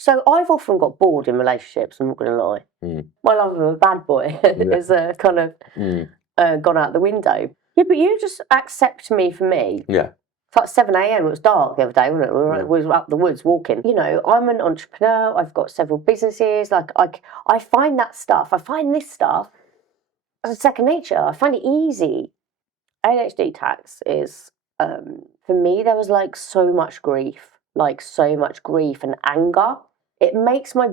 So I've often got bored in relationships, I'm not going to lie. My love of a bad boy is kind of gone out the window. Yeah, but you just accept me for me. Yeah. It's like 7 a.m, it was dark the other day, wasn't it? We were up the woods walking. You know, I'm an entrepreneur, I've got several businesses. Like, I find that stuff, I find this stuff as a second nature. I find it easy. ADHD tax is, for me, there was like so much grief and anger. It makes my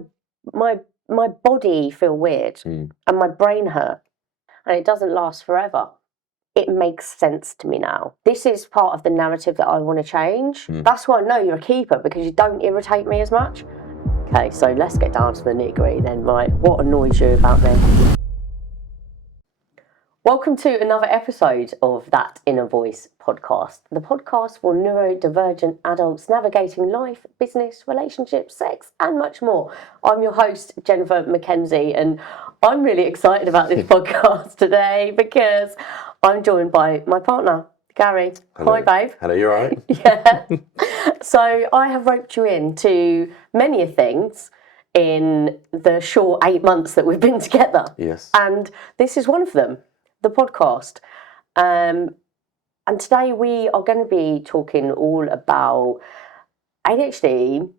body feel weird and my brain hurt, and it doesn't last forever. It makes sense to me now. This is part of the narrative that I want to change. That's why I know you're a keeper, because you don't irritate me as much. Okay, so let's get down to the nitty-gritty then, right? What annoys you about me? Welcome to another episode of That Inner Voice podcast, the podcast for neurodivergent adults navigating life, business, relationships, sex, and much more. I'm your host, Jennifer Mackenzie, and I'm really excited about this podcast today because I'm joined by my partner, Garry. Hello. Hi, babe. Hello, you all right? Yeah. So I have roped you into many things in the short 8 months that we've been together. Yes. And this is one of them. The podcast. And today we are going to be talking all about ADHD,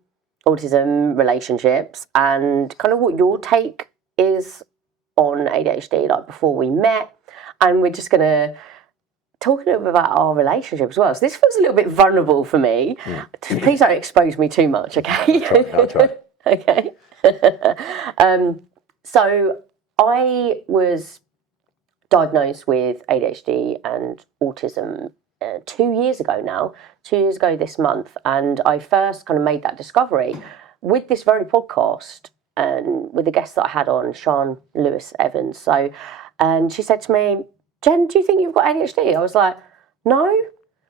autism, relationships, and kind of what your take is on ADHD, like before we met. And we're just going to talk a little bit about our relationship as well. So this feels a little bit vulnerable for me. Please don't expose me too much, okay? I'll try. Okay. So I was diagnosed with ADHD and autism 2 years ago now, 2 years ago this month. And I first kind of made that discovery with this very podcast and with the guest that I had on, Sean Lewis Evans. So, and she said to me, Jen, do you think you've got ADHD? I was like, no,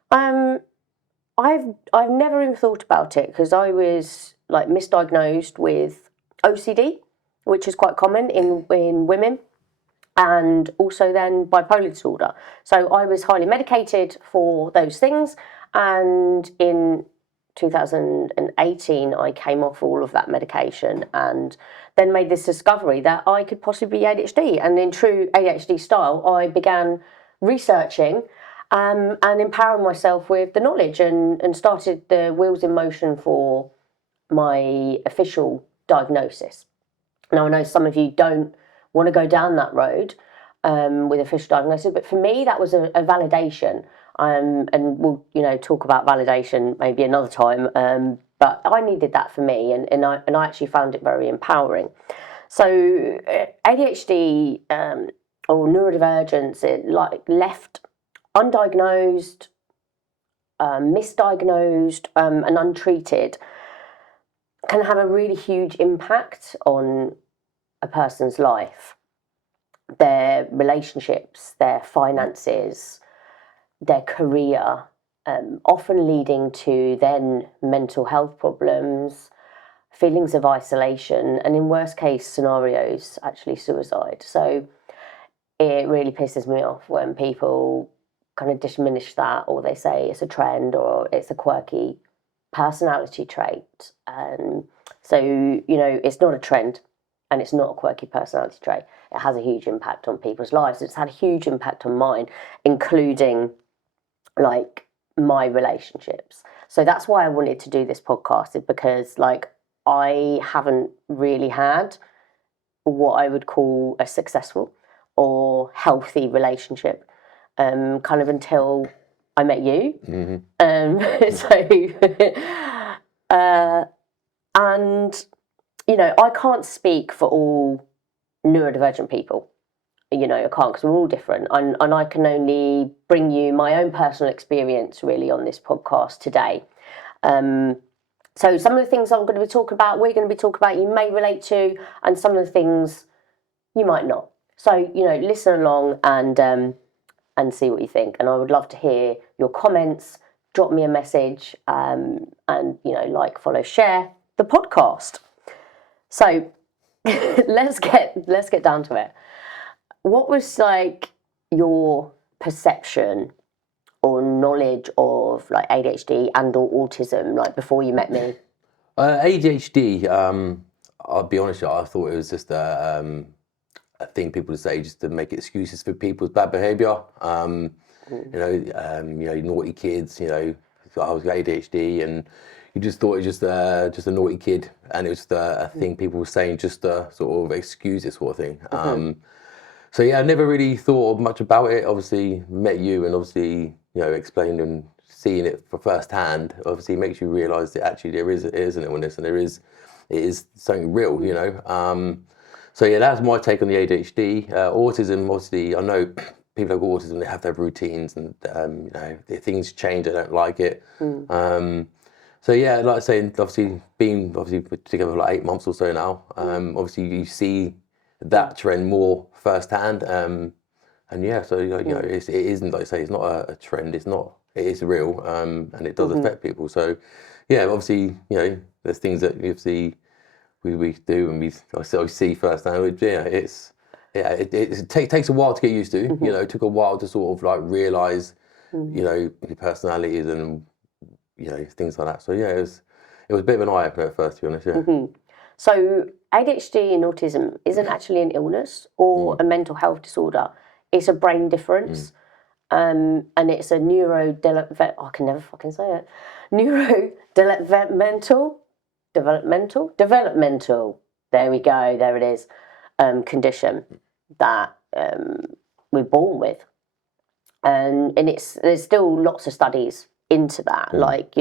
I've never even thought about it, because I was like misdiagnosed with OCD, which is quite common in women, and also then bipolar disorder. So I was highly medicated for those things, and in 2018 I came off all of that medication and then made this discovery that I could possibly be ADHD. And in true ADHD style, I began researching and empowering myself with the knowledge, and started the wheels in motion for my official diagnosis. Now, I know some of you don't want to go down that road with official diagnosis, but for me that was a validation, and we'll talk about validation maybe another time, but I needed that for me, and I actually found it very empowering. So ADHD or neurodivergence, it left undiagnosed, misdiagnosed, and untreated, can have a really huge impact on a person's life, their relationships, their finances, their career, often leading to then mental health problems, feelings of isolation, and in worst case scenarios, actually suicide. So it really pisses me off when people kind of diminish that, or they say it's a trend or it's a quirky personality trait. So, it's not a trend, and it's not a quirky personality trait. It has a huge impact on people's lives. It's had a huge impact on mine, including like my relationships. So that's why I wanted to do this podcast, is because like I haven't really had what I would call a successful or healthy relationship kind of until I met you. And I can't speak for all neurodivergent people. I can't, because we're all different, and I can only bring you my own personal experience really on this podcast today. So some of the things I'm going to be talking about, we're going to be talking about, you may relate to, and some of the things you might not. So listen along and see what you think. And I would love to hear your comments. Drop me a message, and like, follow, share the podcast. So let's get down to it. What was like your perception or knowledge of like ADHD and or autism like before you met me? ADHD, I'll be honest, I thought it was just a thing people would say just to make excuses for people's bad behaviour. Naughty kids, I was ADHD, and you just thought it was just a naughty kid, and it was just a thing people were saying just to sort of excuse it sort of thing. So yeah, I never really thought much about it. Obviously, met you, and obviously, explained and seeing it for first hand, obviously makes you realise that actually it is an illness, and it is something real, So yeah, that's my take on the ADHD. Autism, obviously, I know people who've got autism, they have their routines, and if things change, they don't like it. So yeah, like I say, obviously being together for like 8 months or so now, obviously you see that trend more firsthand. And yeah, so it isn't, like I say, it's not a trend. It is real, and it does affect people. So yeah, obviously, there's things that obviously we do and I see firsthand. Which, it takes a while to get used to. It took a while to sort of like realise, your personalities and things like that. So yeah, it was a bit of an eye opener at first, to be honest. Yeah. So ADHD and autism isn't actually an illness or a mental health disorder. It's a brain difference, and it's a I can never fucking say it. Neurodevelopmental. There we go. There it is. Condition that we're born with, and there's still lots of studies into that. Like,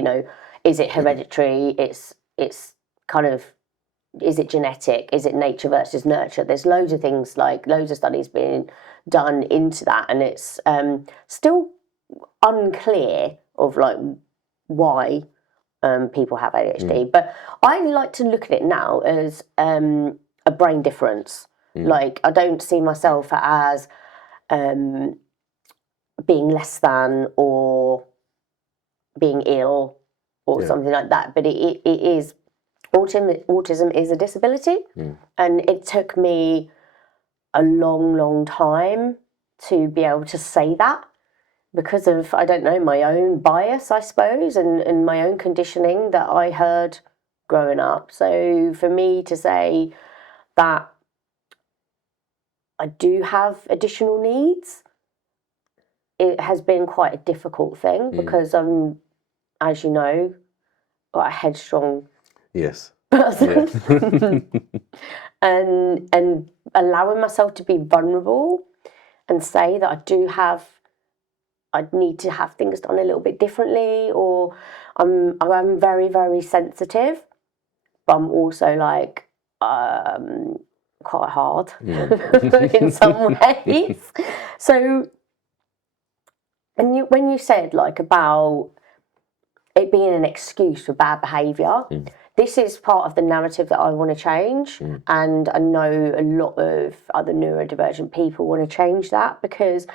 is it hereditary? It's kind of, is it genetic? Is it nature versus nurture? There's loads of things, like loads of studies being done into that, and it's still unclear of like why people have ADHD. But I like to look at it now as a brain difference. Like, I don't see myself as being less than or being ill or something like that. But it is, autism is a disability, and it took me a long time to be able to say that, because of, I don't know, my own bias, I suppose, and my own conditioning that I heard growing up. So for me to say that I do have additional needs, it has been quite a difficult thing, because I'm, as you know, got a headstrong person. and allowing myself to be vulnerable and say that I need to have things done a little bit differently, or I'm very, very sensitive, but I'm also like quite hard in some ways. So, and when you said like about it being an excuse for bad behaviour, this is part of the narrative that I want to change, and I know a lot of other neurodivergent people want to change that, because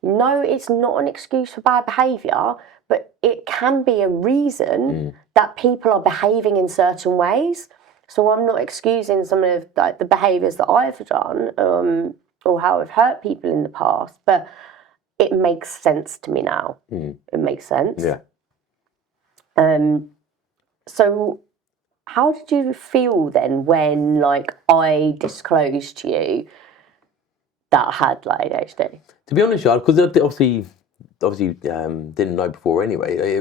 no, it's not an excuse for bad behaviour, but it can be a reason that people are behaving in certain ways. So I'm not excusing some of like the behaviours that I've done or how I've hurt people in the past, but it makes sense to me now. It makes sense. Yeah. So how did you feel then when like I disclosed to you that I had like ADHD? To be honest, because I obviously didn't know before anyway.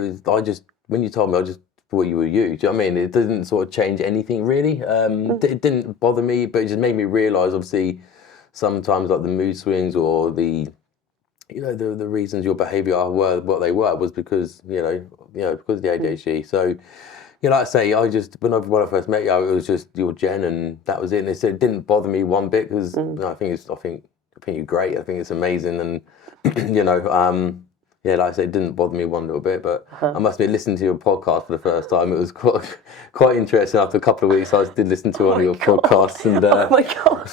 When you told me, I just thought you were you. Do you know what I mean? It didn't sort of change anything really. It didn't bother me, but it just made me realise, obviously, sometimes like the mood swings or the reasons your behaviour were what they were was because because of the ADHD. So, like I say, when I first met you, it was just your Jen, and that was it. And it didn't bother me one bit, because I think you're great. I think it's amazing, and like I say, it didn't bother me one little bit. But I must admit, listening to your podcast for the first time, it was quite interesting. After a couple of weeks, I did listen to one of your podcasts, and oh my god,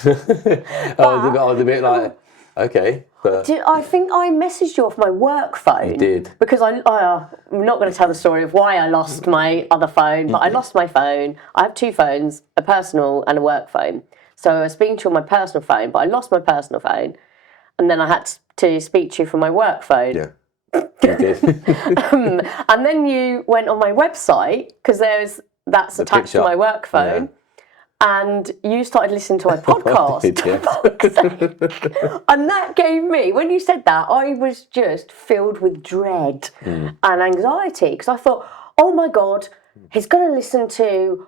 I was a bit like, okay. But I think I messaged you off my work phone. You did. Because I'm not going to tell the story of why I lost my other phone, but I lost my phone. I have two phones, a personal and a work phone. So I was speaking to you on my personal phone, but I lost my personal phone, and then I had to speak to you from my work phone. Yeah, you did. And then you went on my website, because there's that's attached to my work phone. And you started listening to my podcast. And that gave me, when you said that, I was just filled with dread and anxiety, because I thought, oh my God, he's going to listen to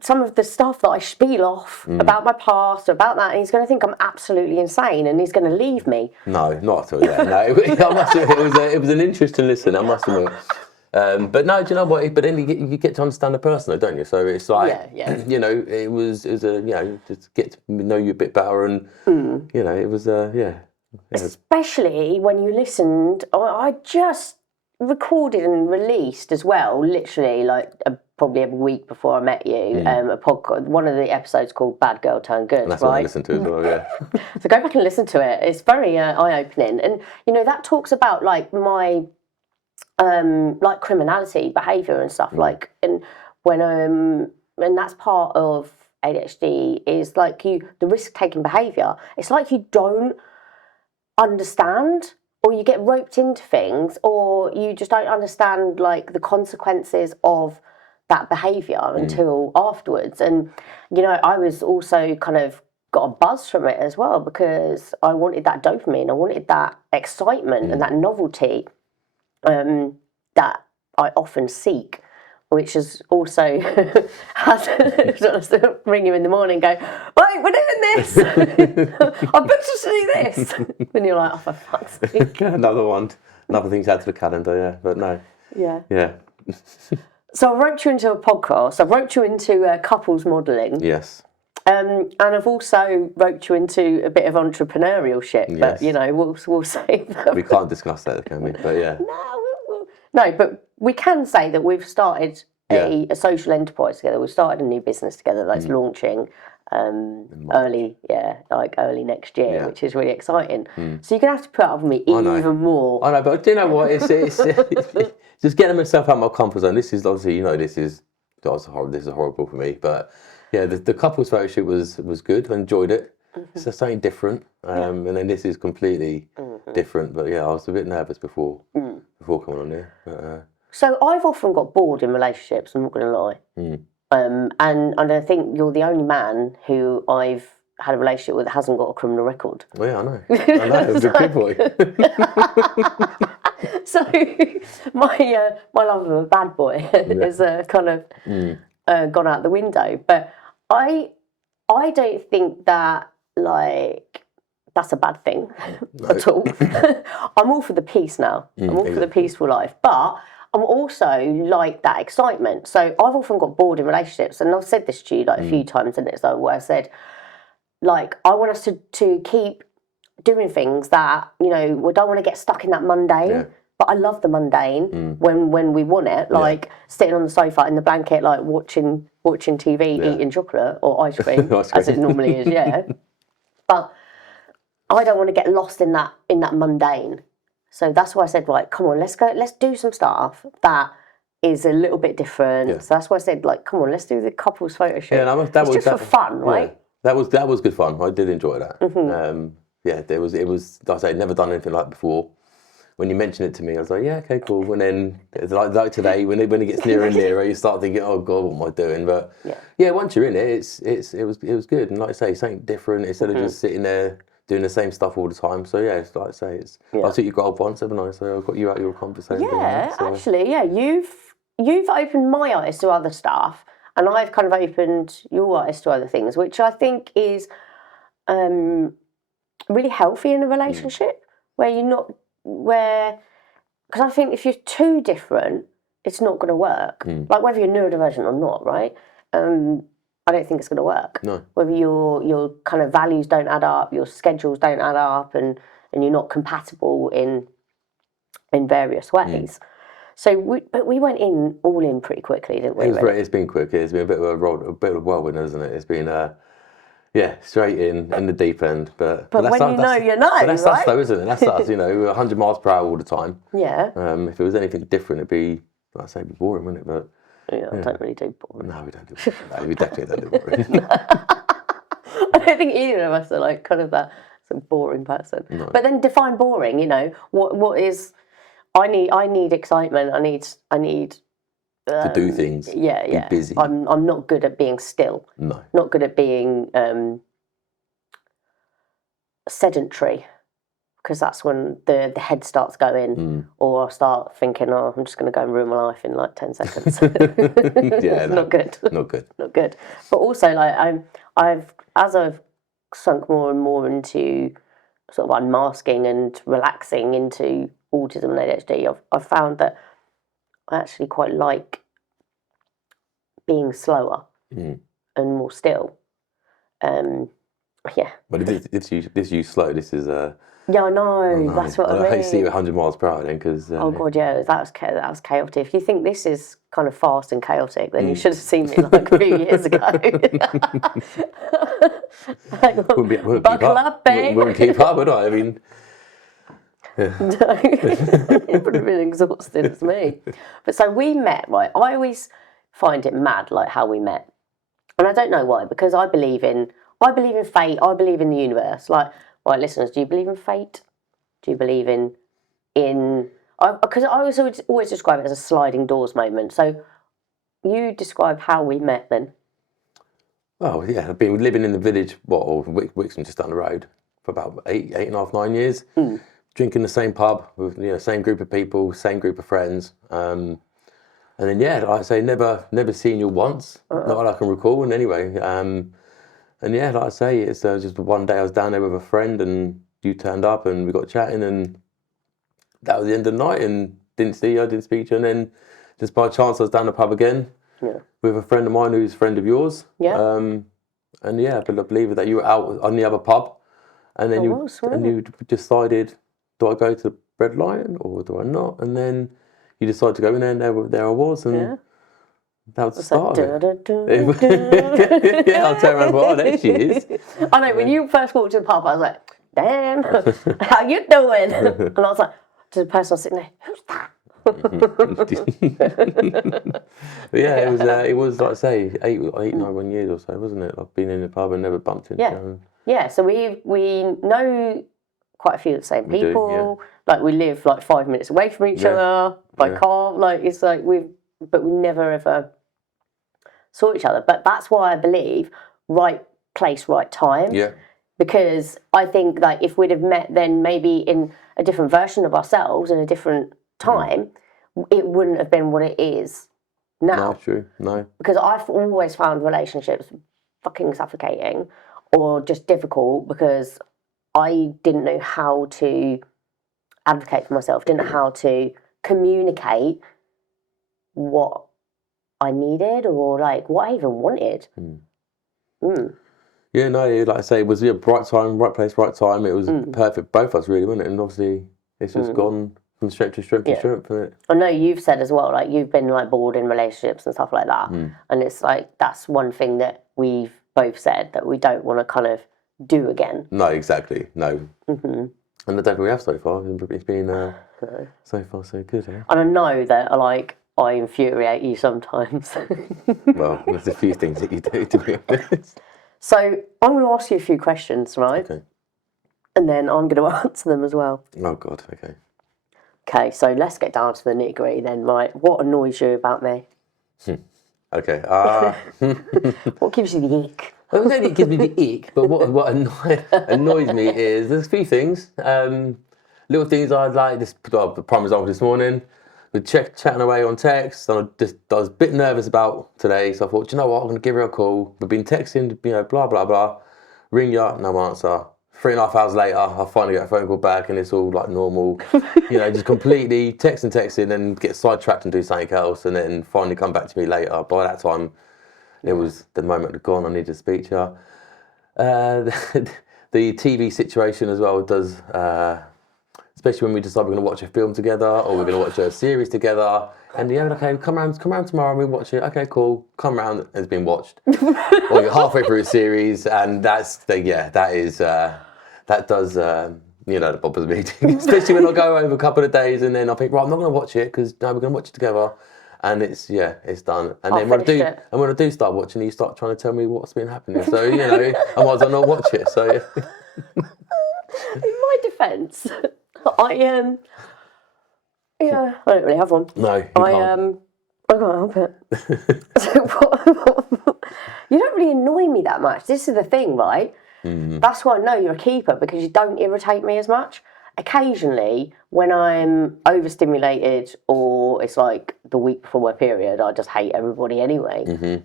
some of the stuff that I spiel off about my past, about that, and he's going to think I'm absolutely insane, and he's going to leave me. No, not at all. Yeah, no, it was an interesting listen, I must admit. But no, do you know what? But then you get to understand the person, though, don't you? So it's like, you know, it was a, you know, just get to know you a bit better, and you know, it was Especially when you listened, I just recorded and released as well, literally like probably a week before I met you, a podcast. One of the episodes called "Bad Girl Turned Good." And that's right? what I listened to as well. Yeah. So go back and listen to it. It's very eye-opening, and you know that talks about like my like criminality behaviour and stuff, like, and that's part of ADHD, is like the risk-taking behaviour. It's like you don't understand, or you get roped into things, or you just don't understand like the consequences of that behaviour until afterwards. And you know, I was also kind of got a buzz from it as well, because I wanted that dopamine, I wanted that excitement and that novelty that I often seek, which is also has to ring you in the morning and go, right, we're doing this. I've booked us to do this. And you're like, oh, for fuck's sake. Another thing to add to the calendar, yeah. But no. Yeah. So I wrote you into a podcast. I wrote you into couples modelling. Yes. And I've also wrote you into a bit of entrepreneurial shit. But, you know, we'll save that. We can't discuss that, can we? But yeah. No, but we can say that we've started a social enterprise together. We've started a new business together that's launching early next year, which is really exciting. So you're going to have to put up with me even more. I know, but do you know what? It's just getting myself out of my comfort zone. This is obviously, you know, this is horrible for me. But yeah, the couples photo shoot was good. I enjoyed it. It's just something different. And then this is completely different. But yeah, I was a bit nervous before coming on here. But, so I've often got bored in relationships, I'm not going to lie. And I think you're the only man who I've had a relationship with that hasn't got a criminal record. Well, yeah, I know. It's a good boy. So my love of a bad boy is kind of gone out the window. But I don't think that, like, that's a bad thing at all. I'm all for the peace now. I'm all for the peaceful life. But I'm also like that excitement. So I've often got bored in relationships, and I've said this to you like a few times in it, so where I said, like, I want us to keep doing things that, you know, we don't want to get stuck in that mundane. But I love the mundane when we want it, like sitting on the sofa in the blanket, like watching TV, eating chocolate or ice cream, as it normally is, But I don't want to get lost in that mundane. So that's why I said, right, come on, let's do some stuff that is a little bit different. So that's why I said, like, come on, let's do the couples photo shoot. Yeah, that was just for fun, right? That was good fun. I did enjoy that. It was like I say, never done anything like before. When you mentioned it to me, I was like, yeah, okay, cool. And then it's like today, when it gets nearer and nearer, you start thinking, oh God, what am I doing? But yeah, once you're in it, it was good. And like I say, something different instead of just sitting there doing the same stuff all the time. So yeah, it's like I say, I took you golf once, haven't I? So I got you out of your comfort zone. Actually, you've opened my eyes to other stuff, and I've kind of opened your eyes to other things, which I think is really healthy in a relationship where you're not. Because I think if you're too different, it's not going to work. Like whether you're neurodivergent or not, right? I don't think it's going to work. No. Whether your kind of values don't add up, your schedules don't add up, and you're not compatible in various ways. So we went all in pretty quickly, didn't we? It's been quick. It's been a bit of a whirlwind, hasn't it? It's been straight in the deep end. But when you know, you know, but that's right? us though, isn't it? That's us, you know, 100 miles per hour all the time. Yeah. If it was anything different, it'd be, like I say, it'd be boring, wouldn't it? But I don't really do boring. No, we don't do boring. No, we definitely don't do boring. I don't think either of us are like kind of that sort of boring person. No. But then define boring, you know, what is, I need excitement, I need to do things. Be busy. I'm not good at being still. No. Not good at being sedentary, because that's when the head starts going, or I start thinking, oh, I'm just going to go and ruin my life in like 10 seconds. Not good. Not good. Not good. But also, like as I've sunk more and more into sort of unmasking and relaxing into autism and ADHD, I've found that I actually quite like being slower and more still. But this you slow. This is yeah, I know. That's what I mean. I see you 100 miles per hour then, because oh god, yeah, that was chaotic. If you think this is kind of fast and chaotic, then you should have seen me like a few years ago. Buckle up, babe. Wouldn't keep up, would I? I mean, yeah. It would have been exhausting as me. But so we met, right? I always find it mad, like how we met, and I don't know why, because I believe in fate. I believe in the universe. Like, right, listeners, do you believe in fate? Do you believe in because I always describe it as a sliding doors moment. So you describe how we met then. Oh yeah, I've been living in the village, Wixham, just down the road, for about 8.5, 9 years. Drinking the same pub with same group of people, same group of friends. And then like I say, never seen you once, not that I can recall. And anyway, and yeah, like I say, it's just one day I was down there with a friend, and you turned up, and we got chatting, and that was the end of the night. And didn't see you, I didn't speak to you, and then just by chance I was down the pub again with a friend of mine who's a friend of yours. And yeah, but I believe that you were out on the other pub, and then you decided, do I go to the Red Lion or do I not? And then you decided to go in there, and there I was, and that was the start of it. Yeah, I'll turn around and go, oh, there she is. I know, when you first walked to the pub, I was like, damn, how you doing? And I was like, to the person sitting there, who's that? Yeah, it was like I say, 9 years or so, wasn't it? I've been in the pub and never bumped into each other. So we know quite a few of the same people. Like we live like 5 minutes away from each other by car. Like it's like but we never ever saw each other. But that's why I believe right place, right time. Yeah. Because I think like if we'd have met then maybe in a different version of ourselves in a different time, it wouldn't have been what it is now. No, true. No. Because I've always found relationships fucking suffocating or just difficult because I didn't know how to advocate for myself, didn't know how to communicate what I needed or like what I even wanted. Yeah, no, like I say, it was right time, right place, right time. It was perfect, both of us really, wasn't it? And obviously it's just gone from strength to strength to strength, isn't it? I know you've said as well, like you've been like bored in relationships and stuff like that. And it's like, that's one thing that we've both said that we don't want to kind of do again. No, exactly, no. And I don't think we have so far. It's been so far so good, eh? And I know that like I infuriate you sometimes. Well, there's a few things that you do, to be honest. So I'm going to ask you a few questions, right? Okay. And then I'm going to answer them as well. Oh, God, okay. Okay, so let's get down to the nitty-gritty then, right? What annoys you about me? Okay. What gives you the ick? I don't think it gives me the ick, but what annoys me is there's a few things. Little things I'd like. Prime example this morning, we're chatting away on text, and I was a bit nervous about today, so I thought, you know what, I'm going to give her a call. We've been texting, blah, blah, blah. Ring you up, no answer. 3.5 hours later, I finally get a phone call back, and it's all like normal. Just completely texting, and get sidetracked and do something else, and then finally come back to me later. By that time, it was the moment had gone. I needed to speak to her. The TV situation as well does. Especially when we decide we're going to watch a film together or we're going to watch a series together. And okay, come around tomorrow and we watch it. Okay, cool. Come around, it's been watched. Or you're halfway through a series, and that does, that bothers me. Especially when I go over a couple of days and then I think, right, I'm not going to watch it because we're going to watch it together. And it's done. And then when I do start watching, you start trying to tell me what's been happening. So, I might as well not watch it. So, In my defence, I don't really have one. No, you can't. I can't help it. So you don't really annoy me that much. This is the thing, right? That's why I know you're a keeper, because you don't irritate me as much. Occasionally, when I'm overstimulated or it's like the week before my period, I just hate everybody anyway.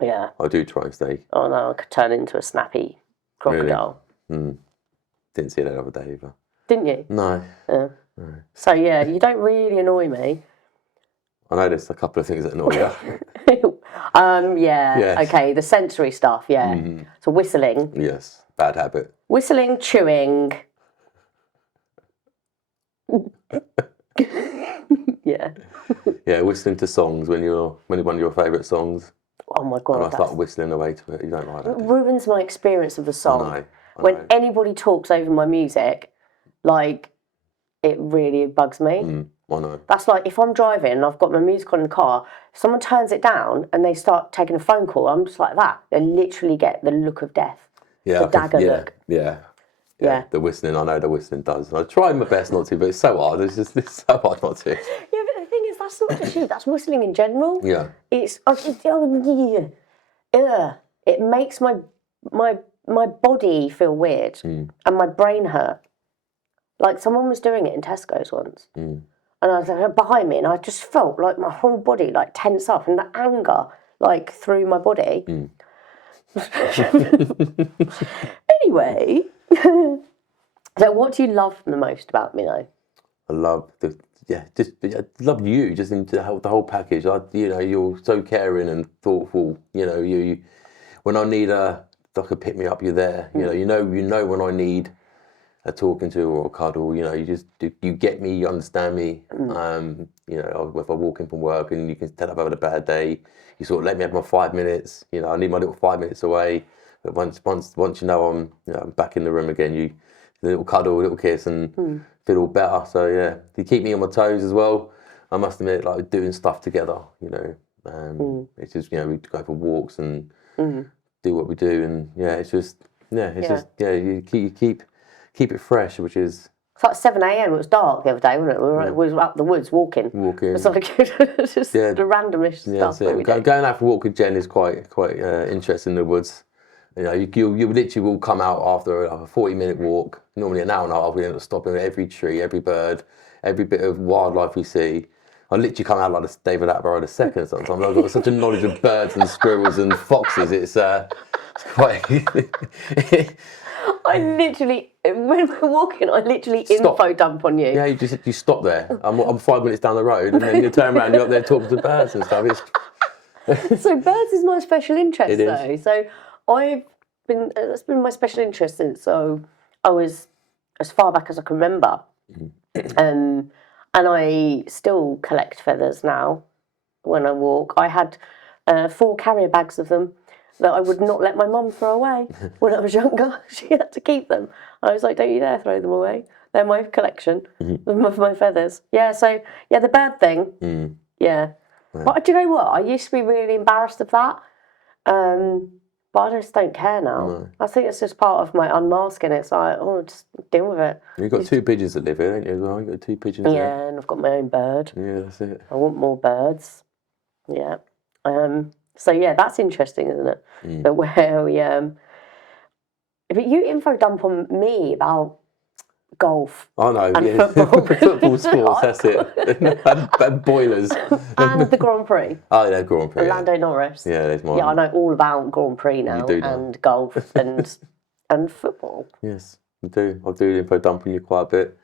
Yeah. I do try and stay. Oh no, I could turn into a snappy crocodile. Didn't see that the other day either. Didn't you? No. Yeah. So yeah, you don't really annoy me. I know there's a couple of things that annoy you. Yeah. Yes. Okay, the sensory stuff. Yeah. So whistling. Yes. Bad habit. Whistling, chewing. Yeah. Yeah, whistling to songs when one of your favourite songs. Oh my god. And I start whistling away to it. You don't like that. It ruins my experience of the song. I know. When anybody talks over my music, like, it really bugs me. I know. That's like if I'm driving and I've got my music on in the car, if someone turns it down and they start taking a phone call, I'm just like that. They literally get the look of death. Yeah. The dagger look. Yeah. The whistling, I know the whistling does. I try my best not to, but it's so hard. It's so hard not to. Yeah, but the thing is, that's not just you. That's whistling in general. Yeah. It makes my body feel weird and my brain hurt. Like someone was doing it in Tesco's once, and I was behind me, and I just felt like my whole body like tense up, and the anger like through my body. Anyway, so what do you love the most about me, though? I love I love you, just into the whole package. You're so caring and thoughtful. You when I need like a pick me up, you're there. You know when I need a talking to or a cuddle. You get me, you understand me. If I walk in from work and you can tell I've had a bad day, you sort of let me have my 5 minutes. I need my little 5 minutes away. But once I'm back in the room again, a little cuddle, a little kiss, and feel all better. So yeah, you keep me on my toes as well. I must admit, like doing stuff together. It's just we go for walks and do what we do, and you keep it fresh, which is. It's like 7 a.m. It was dark the other day, wasn't it? We were up the woods walking. It's like just the randomish stuff. That's it. Going out for a walk with Jen is quite interesting in the woods. You literally will come out after a 40-minute walk, normally an hour and a half. We end up stopping at every tree, every bird, every bit of wildlife we see. I literally come out like the David Attenborough II sometimes. I've got such a knowledge of birds and squirrels and foxes. It's quite. I literally, when we're walking, I literally info dump on you. Yeah, you stop there. I'm 5 minutes down the road, and then you turn around, you're up there talking to birds and stuff. So birds is my special interest, It though. is. So that's been my special interest since I was as far back as I can remember. And I still collect feathers now when I walk. I had 4 carrier bags of them that I would not let my mum throw away when I was younger. She had to keep them. I was like, don't you dare throw them away. They're my collection of my feathers. Yeah, so, yeah, the bird thing. Yeah. But do you know what? I used to be really embarrassed of that. But I just don't care now. No. I think it's just part of my unmasking. It's like, just deal with it. You've got 2 pigeons that live here, haven't you, as well? You've got 2 pigeons there. Yeah, and I've got my own bird. Yeah, that's it. I want more birds. Yeah. So, yeah, that's interesting, isn't it? But where we... But you info dump on me about golf. I know, and football. Football sports, that's it. and boilers. And the Grand Prix. Oh, yeah, Grand Prix. Lando Norris. Yeah, there's mine. Yeah, I know all about Grand Prix now. You do now. And golf and football. Yes, I do. I do info dump on you quite a bit.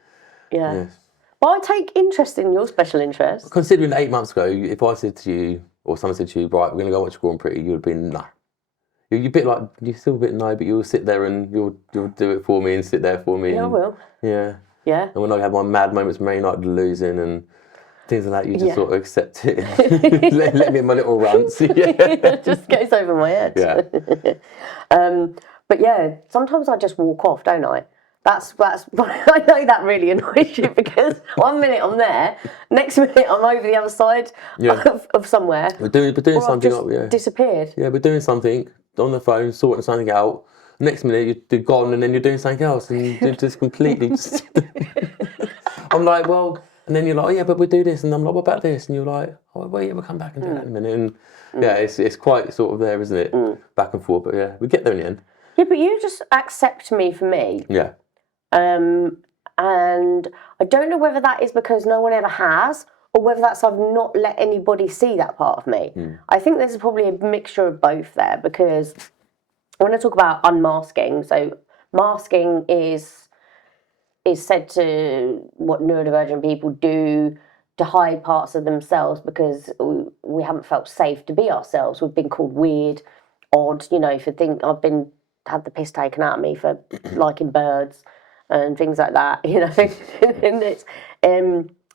Yeah. Yes. Well, I take interest in your special interest. Considering 8 months ago, if I said to you, or someone said to you, right, we're going to go watch Grand Prix, you would have been, nah. You're a bit like, you're still a bit no, but you'll sit there and you'll do it for me and sit there for me. Yeah, I will. Yeah. Yeah. And when I have my mad moments, Man United losing and things like that, you just sort of accept it. let me in my little rants. Yeah. It just goes over my head. Yeah. But yeah, sometimes I just walk off, don't I? That's I know that really annoys you because 1 minute I'm there, next minute I'm over the other side of somewhere. We're doing something I've just disappeared. Yeah, we're doing something on the phone, sorting something out. Next minute you're gone and then you're doing something else and you're just completely I'm like, well, And then you're like, oh yeah, but we'll do this, and I'm like, what about this? And you're like, oh well, yeah, we'll come back and do that in a minute. And yeah, it's quite sort of there, isn't it? Back and forth, but yeah, we get there in the end. Yeah, but you just accept me for me. Yeah. And I don't know whether that is because no one ever has, or whether that's I've not let anybody see that part of me. I think there's probably a mixture of both there, because when I talk about unmasking, so masking is said to what neurodivergent people do to hide parts of themselves because we haven't felt safe to be ourselves. We've been called weird, odd. You know, if you think I've had the piss taken out of me for liking birds and things like that, you know. And it's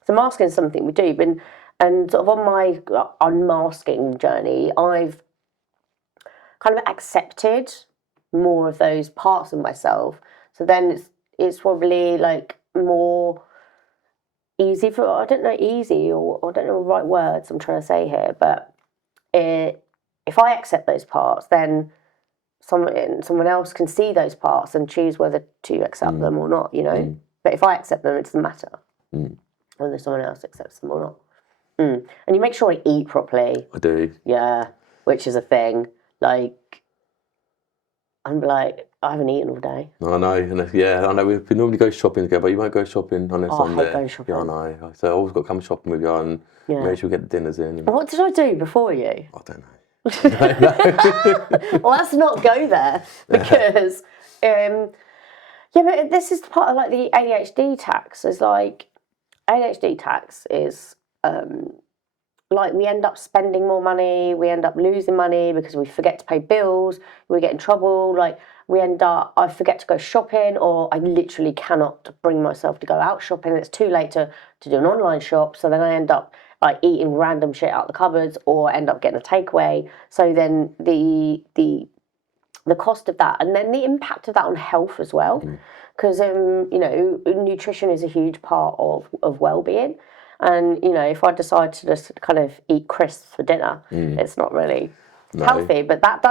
so masking is something we do. And sort of on my unmasking journey, I've kind of accepted more of those parts of myself. So then it's probably like more easy for, I don't know, easy, or I don't know the right words I'm trying to say here, but if I accept those parts, then someone else can see those parts and choose whether to accept them or not, you know. But if I accept them, it doesn't matter whether someone else accepts them or not. And you make sure I eat properly. I do. Yeah, which is a thing. Like, I'm like, I haven't eaten all day. I know, and yeah, I know. We normally go shopping together, but you won't go shopping unless I'm there. I hate going shopping. Yeah, I know. So I always got to come shopping with you and make sure we get the dinners in. And... What did I do before you? I don't know. Well, let's not go there, because yeah, but this is part of like the ADHD tax. Is like ADHD tax is like we end up spending more money, we end up losing money because we forget to pay bills, we get in trouble, like I forget to go shopping, or I literally cannot bring myself to go out shopping. It's too late to do an online shop, so then I end up like eating random shit out the cupboards, or end up getting a takeaway. So then the cost of that, and then the impact of that on health as well, because you know, nutrition is a huge part of well-being. And you know, if I decide to just kind of eat crisps for dinner, it's not really healthy. But that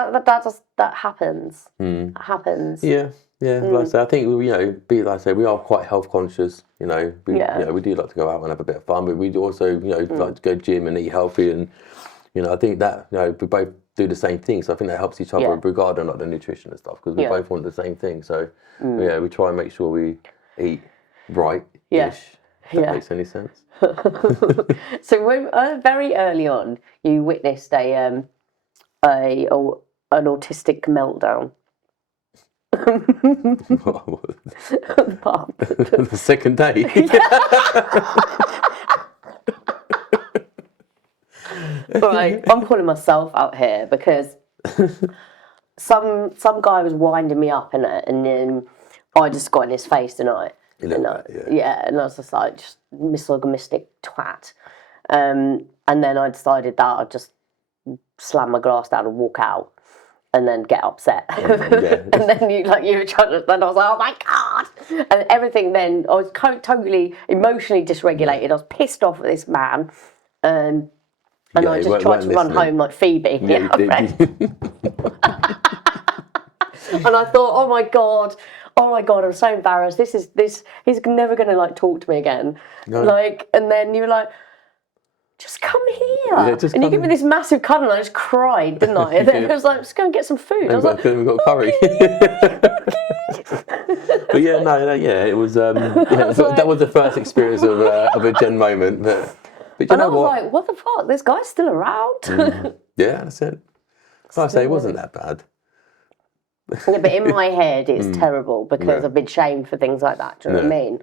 happens. It happens. Yeah. Like I say, I think we are quite health conscious. You know, we do like to go out and have a bit of fun, but we also like to go gym and eat healthy. And you know, I think that we both do the same thing. So I think that helps each other regarding like the nutrition and stuff, because we both want the same thing. So yeah, we try and make sure we eat right. If that makes any sense. So when very early on, you witnessed an autistic meltdown. The second day. Right, I'm calling myself out here because some guy was winding me up in it, and then I just got in his face tonight. And I was just like, just misogynistic twat. And then I decided that I'd just slam my glass down and walk out, and then get upset. And then you were trying to, then I was like, oh my God. And everything then, I was totally emotionally dysregulated. I was pissed off at this man. And I just tried to run home like Phoebe. And I thought, oh my God, I'm so embarrassed. He's never going to like talk to me again. No. Like, and then you were like, just come here. And you give me this massive cuddle, and I just cried, didn't I? And then I was like, let's go and get some food. I was like, we've got curry. But it was, that was the first experience of a Jen moment. But you know what? I was like, what the fuck? This guy's still around? Yeah, that's it. So I say it wasn't that bad. Yeah, but in my head, it's terrible because I've been shamed for things like that. Do you know what I mean?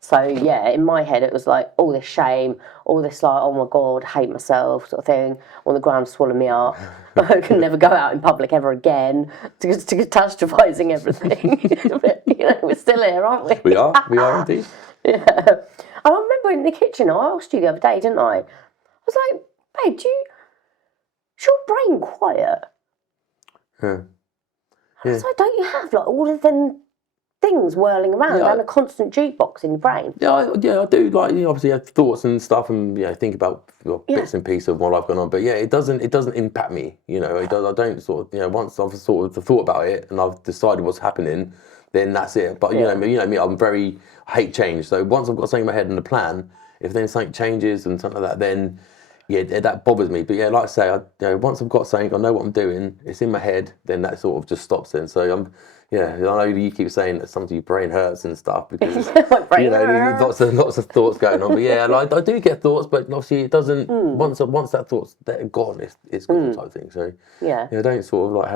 So yeah, in my head, it was like all this shame, all this like, oh my God, hate myself sort of thing. On the ground, swallow me up. I can never go out in public ever again. To catastrophizing everything. But, you know, we're still here, aren't we? We are indeed. Yeah. And I remember in the kitchen, I asked you the other day, didn't I? I was like, babe, is your brain quiet? Yeah. I was like, don't you have like all of them things whirling around and a constant jukebox in your brain? Yeah, I do. Like, obviously, have thoughts and stuff, and think about bits and pieces of my life going on. But yeah, it doesn't impact me. You know, I don't sort of once I've sort of thought about it and I've decided what's happening, then that's it. But you know me, I hate change. So once I've got something in my head and a plan, if then something changes and something like that, then that bothers me. But like I say, once I've got something, I know what I'm doing, it's in my head, then that sort of just stops then. So I know you keep saying that sometimes your brain hurts and stuff because My brain lots of thoughts going on. But I do get thoughts, but obviously it doesn't. Once that thought's gone, it's gone type thing. So I don't sort of like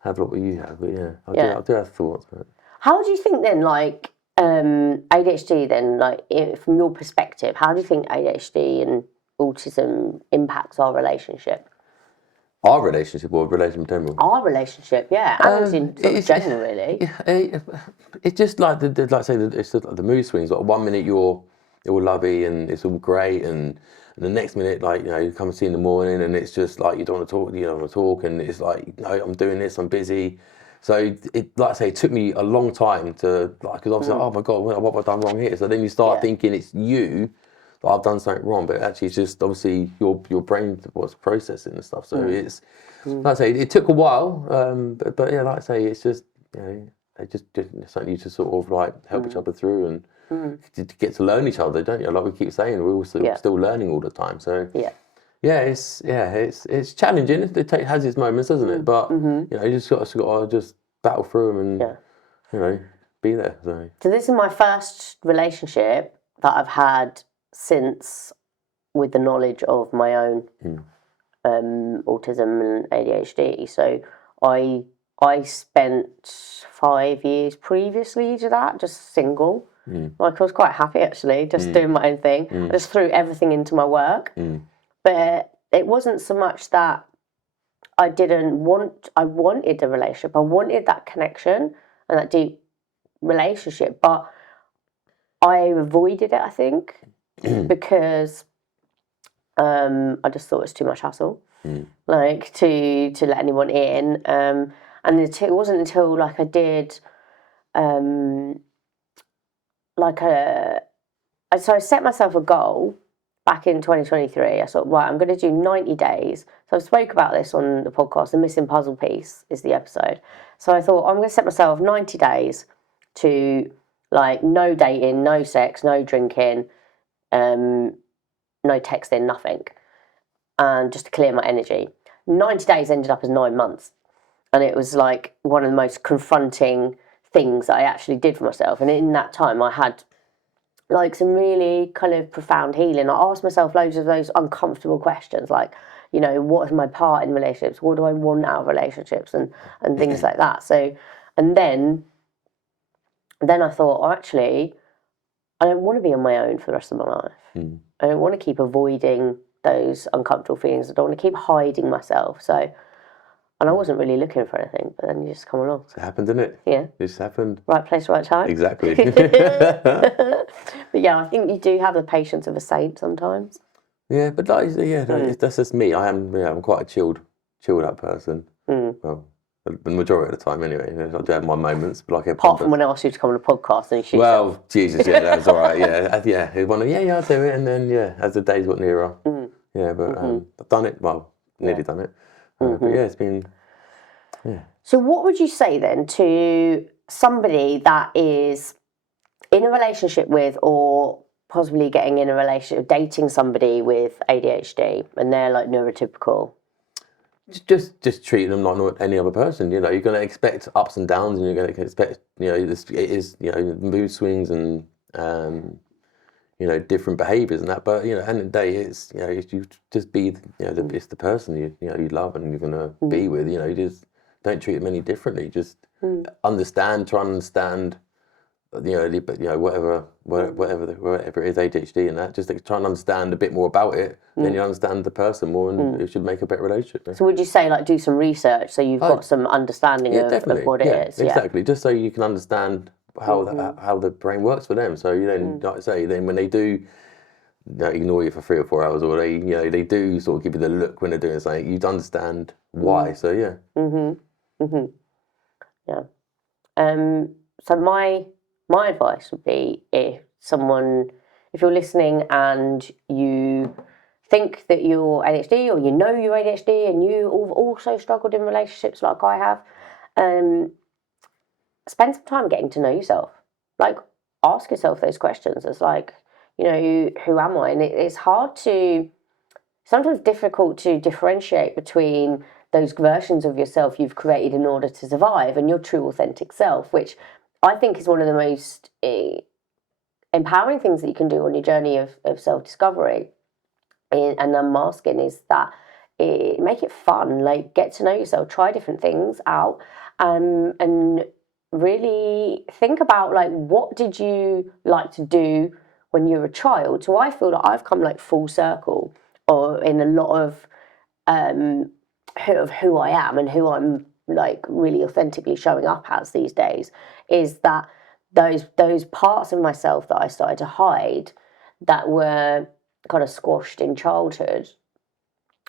have what you have. But I do have thoughts. But. How do you think then, like ADHD? Then, like from your perspective, how do you think ADHD and autism impacts our relationship? Our relationship or relationship in general? Our relationship, and in sort of general, really. It's just like like I say, it's just like the mood swings. Like 1 minute you're lovey and it's all great, and the next minute, like you come and see in the morning, and it's just like you don't want to talk, and it's like no, I'm doing this, I'm busy. So like I say, it took me a long time to because obviously, oh my God, what have I done wrong here? So then you start thinking it's you. I've done something wrong, but actually it's just obviously your brain was processing and stuff. So it's like I say, it took a while, but like I say, it's just they just something you to sort of like help each other through and to get to learn each other, don't you? Like we keep saying, we're all still learning all the time. So it's challenging. It has its moments, doesn't it? But you just got to just battle through them and be there. So this is my first relationship that I've had since with the knowledge of my own autism and ADHD. So I spent 5 years previously to that just single. Like I was quite happy actually, just doing my own thing. I just threw everything into my work. But it wasn't so much that I wanted a relationship. I wanted that connection and that deep relationship, but I avoided it, I think, because I just thought it was too much hassle, like to let anyone in. And it wasn't until like I did, so I set myself a goal back in 2023. I thought, right, I'm going to do 90 days. So I spoke about this on the podcast. The missing puzzle piece is the episode. So I thought I'm going to set myself 90 days to like no dating, no sex, no drinking, no texting, nothing, and just to clear my energy. 90 days ended up as 9 months, and it was like one of the most confronting things that I actually did for myself. And in that time I had like some really kind of profound healing. I asked myself loads of those uncomfortable questions, like, what is my part in relationships? What do I want out of relationships, and things like that. So, and then I thought, oh, actually, I don't want to be on my own for the rest of my life. I don't want to keep avoiding those uncomfortable feelings. I don't want to keep hiding myself. So, and I wasn't really looking for anything, but then you just come along. It happened, didn't it? Yeah. It just happened. Right place, right time. Exactly. But I think you do have the patience of a saint sometimes. Yeah, but that's just me. I'm quite a chilled out person. Well, the majority of the time anyway. I do have my moments, but like apart from when I asked you to come on a podcast and you well, Jesus, that was all right. I'll do it, and then as the days got nearer, but I've done it. Well, nearly done it. But it's been. So what would you say then to somebody that is in a relationship with, or possibly getting in a relationship, dating somebody with ADHD, and they're like neurotypical? Just treat them like any other person. You're going to expect ups and downs, and you're going to expect mood swings and different behaviours and that. But at the end of the day, it's you just be it's the person you love and you're going to be with. You just don't treat them any differently. Just try and understand. Whatever it is, ADHD and that, just try and understand a bit more about it, then you understand the person more, and it should make a better relationship. So would you say do some research so you've got some understanding of what it is? Exactly, just so you can understand how the brain works for them. So then, like I say, then when they do ignore you for 3 or 4 hours, or they do sort of give you the look when they're doing something, you understand why. So so my advice would be, if you're listening and you think that you're ADHD, or you're ADHD and you also struggled in relationships like I have, spend some time getting to know yourself. Like, ask yourself those questions. It's like, you know, who am I? And it's hard to, sometimes difficult to differentiate between those versions of yourself you've created in order to survive and your true authentic self, which I think is one of the most empowering things that you can do on your journey of self-discovery and unmasking, is that make it fun. Like, get to know yourself, try different things out, and really think about, like, what did you like to do when you were a child. So I feel that I've come like full circle, or in a lot of who I am and who I'm like really authentically showing up as these days, is that those parts of myself that I started to hide, that were kind of squashed in childhood,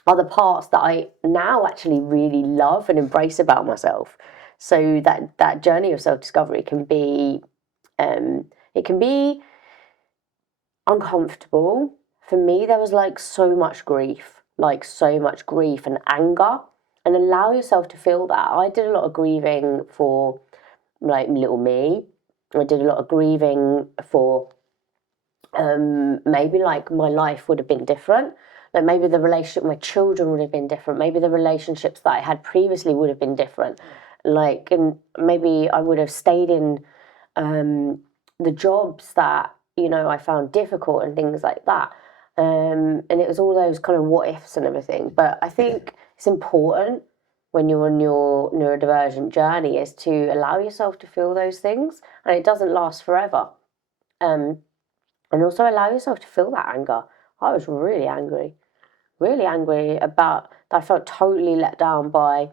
are the parts that I now actually really love and embrace about myself. So that journey of self-discovery can be, it can be uncomfortable. For me, there was like so much grief and anger, and allow yourself to feel that. I did a lot of grieving for like little me. I did a lot of grieving for maybe like my life would have been different. Like maybe the relationship with my children would have been different. Maybe the relationships that I had previously would have been different. Like, and maybe I would have stayed in the jobs that, you know, I found difficult and things like that. And it was all those kind of what ifs and everything. But I think it's important when you're on your neurodivergent journey is to allow yourself to feel those things, and it doesn't last forever. And also allow yourself to feel that anger. I was really angry about, I felt totally let down by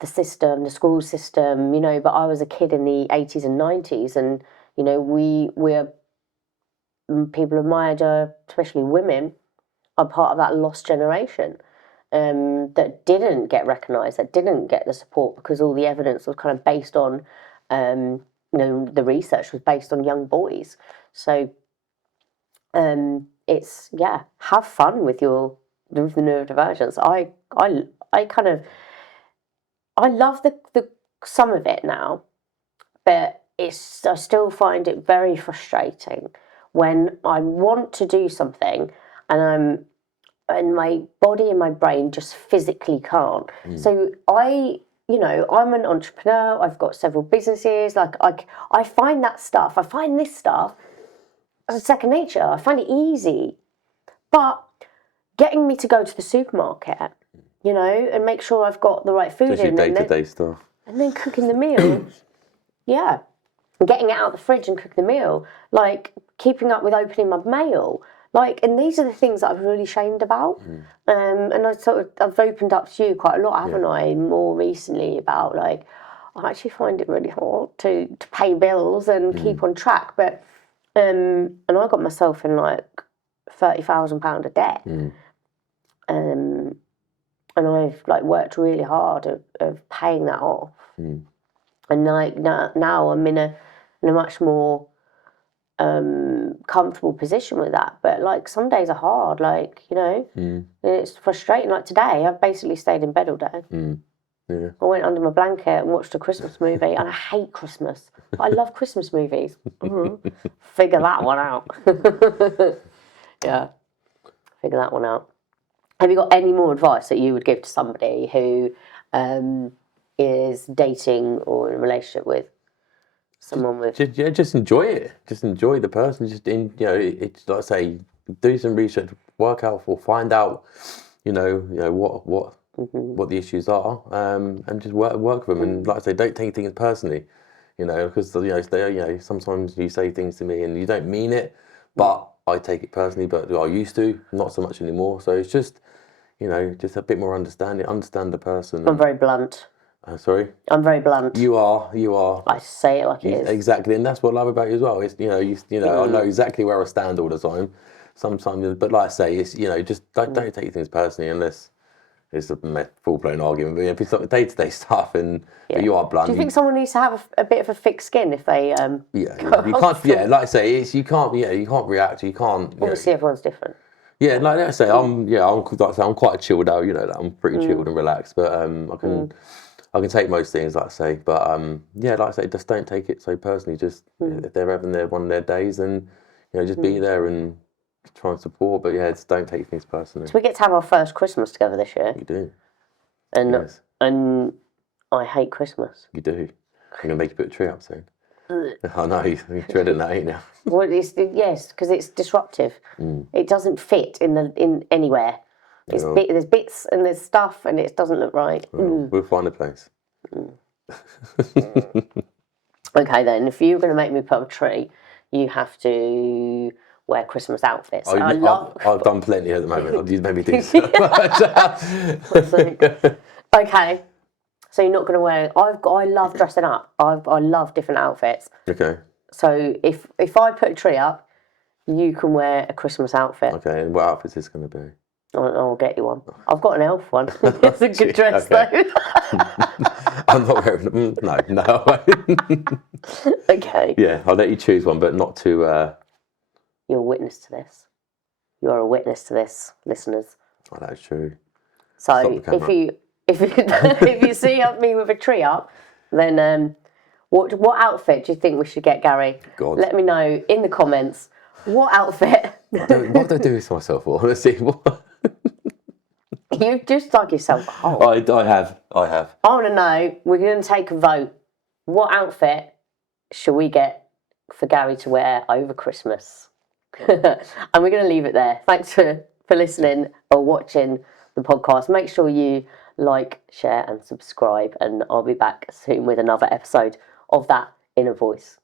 the system, the school system, you know, but I was a kid in the 80s and 90s, and, you know, we're people of my age, especially women, are part of that lost generation that didn't get recognised, that didn't get the support, because all the evidence was kind of based on, you know, the research was based on young boys. So it's, yeah, have fun with the neurodivergence. I kind of, I love the some of it now, but I still find it very frustrating when I want to do something and my body and my brain just physically can't. So you know, I'm an entrepreneur. I've got several businesses. Like I find that stuff. I find this stuff as second nature. I find it easy, but getting me to go to the supermarket, you know, and make sure I've got the right food Just your in, day-to-day stuff. and then cooking the meal, yeah, getting it out of the fridge and cooking the meal, like keeping up with opening my mail, like, and these are the things that I'm really shamed about. And I've opened up to you quite a lot, haven't I, more recently, about like, I actually find it really hard to pay bills and keep on track, but and I got myself in like £30,000 of debt, and I've like worked really hard of paying that off, and like now I'm in a much more comfortable position with that. But like some days are hard, like, you know, and it's frustrating. Like today, I've basically stayed in bed all day. Yeah. I went under my blanket and watched a Christmas movie, and I hate Christmas. But I love Christmas movies. Figure that one out. Yeah, figure that one out. Have you got any more advice that you would give to somebody who is dating or in a relationship with someone with? Just enjoy it. Just enjoy the person. You know, it's like I say, do some research, work out or find out, you know what the issues are, and just work with them. And like I say, don't take things personally, you know, because you know sometimes you say things to me and you don't mean it, but I take it personally. But I used to, not so much anymore. So it's just, you know, just a bit more understand the person. I'm very blunt. Sorry? I'm very blunt. You are. I say it like it is. Exactly, and that's what I love about you as well. It's, you know, I know exactly where I stand all the time. Sometimes, but like I say, it's, you know, just don't take things personally unless it's a full-blown argument. But if it's like day-to-day stuff, and but you are blunt. Do you think someone needs to have a bit of a thick skin if they? You can't. Yeah, like I say, you can't. Yeah, you can't react. You can't. Obviously, everyone's different. Yeah, like I say, I'm quite chilled out. You know, that I'm pretty chilled and relaxed. But I can. I can take most things, like I say, but yeah, like I say, just don't take it so personally. Just if they're having one of their days, then just be there and try and support. But yeah, just don't take things personally. So we get to have our first Christmas together this year. You do. And Yes. and I hate Christmas. You do. I'm gonna make you put a tree up soon. I know you're dreading that, ain't you? Well, yes, because it's disruptive. It doesn't fit in anywhere. There's bits and there's stuff, and it doesn't look right. We'll find a place. Okay, then, if you're going to make me put up a tree, you have to wear Christmas outfits. I've done plenty at the moment. You've made me do so much. Okay, so you're not going to wear. I love dressing up. I love different outfits. Okay. So if I put a tree up, you can wear a Christmas outfit. Okay, and what outfit is this going to be? I'll get you one. I've got an elf one. It's a good dress though. I'm not wearing. No. Okay. Yeah, I'll let you choose one, but not to. You're a witness to this. You're a witness to this, listeners. Oh, that's true. So if you see me with a tree up, then what outfit do you think we should get, Gary? God. Let me know in the comments. What outfit? What do I do this to myself for? Let's see. You've just dug yourself a hole. I have. I want to know. We're going to take a vote. What outfit should we get for Gary to wear over Christmas? And we're going to leave it there. Thanks for listening or watching the podcast. Make sure you like, share, and subscribe. And I'll be back soon with another episode of That Inner Voice.